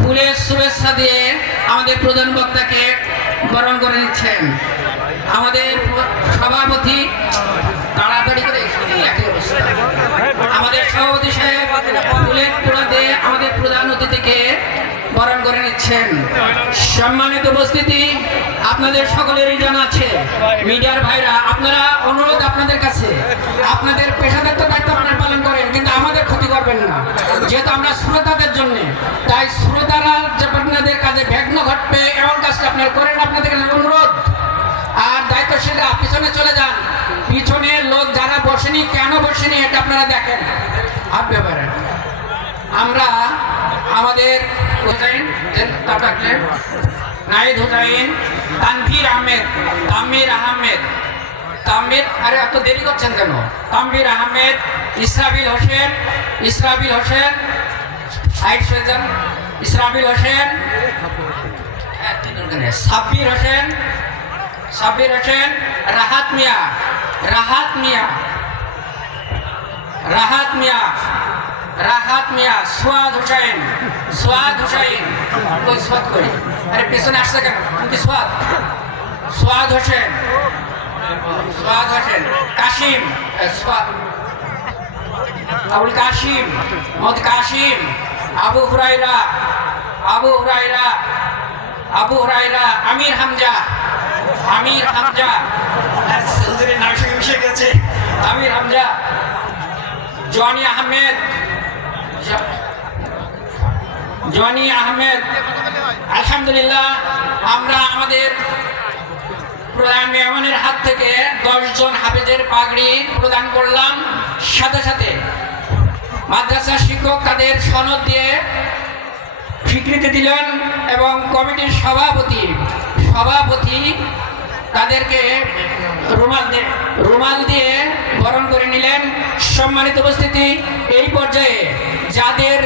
ফুলের শুভেচ্ছা দিয়ে আমাদের প্রধান বক্তাকে বরণ করে নিচ্ছেন। আমাদের সভাপতি তাড়াতাড়ি করে একই অবস্থা। আমাদের সভাপতি সাহেব ফুলের তোড়া দিয়ে আমাদের প্রধান অতিথিকে বরণ করে নিচ্ছেন। সম্মানিত উপস্থিতি, আপনাদের সকলেরই জানা আছে, মিডিয়ার ভাইরা, আপনারা অনুরোধ আপনাদের কাছে, আপনাদের পেশাদার দায়িত্ব আপনারা পালন করেন, কিন্তু আমাদের ক্ষতি করবেন না, যেহেতু আমরা শ্রোতাদের জন্য। তাই শ্রোতারা যে আপনাদের কাজে বিঘ্ন ঘটবে এমন কাজটা আপনারা করেন, আপনাদের অনুরোধ। আর দায়িত্বশীলরা পিছনে চলে যান, পিছনে লোক যারা বসেনি কেন বসেনি এটা আপনারা দেখেন। হাত ব্যাপারে আমরা আমাদের নাহিদ হুসাইন, তানভীর আহমেদ, তামির, আরে এত দেরি করছেন কেন? তানভীর আহমেদ, ইসরাবিল হোসেন, সাইড সৈজান, ইসরাবিল হোসেন, সাব্বির হোসেন, রাহাত মিয়া, সোয়াদ হুসাইন, ওই সোয়াদ করি, আরে পেছনে আসছে কেন? কি সোয়াদ হোসেন, কাশিম, আবুল কাশিম, মোহাম্মদ কাশিম, আবু হুরাইরা, আমির হামজা, হুজুরের নাম সঙ্গে মিশে গেছে, আমির হামজা, জনি আহমেদ। আলহামদুলিল্লাহ, আমরা আমাদের প্রধান মেহমানের হাত থেকে 10 জন হাফেজের পাগড়ি প্রদান করলাম। সাথে সাথে মাদ্রাসা শিক্ষক তাদের সনদ দিয়ে স্বীকৃতি দিলেন এবং কমিটির সভাপতি তাদেরকে রুমাল দিয়ে বরণ করে নিলেন। সম্মানিত উপস্থিতি, এই পর্যায়ে যাদের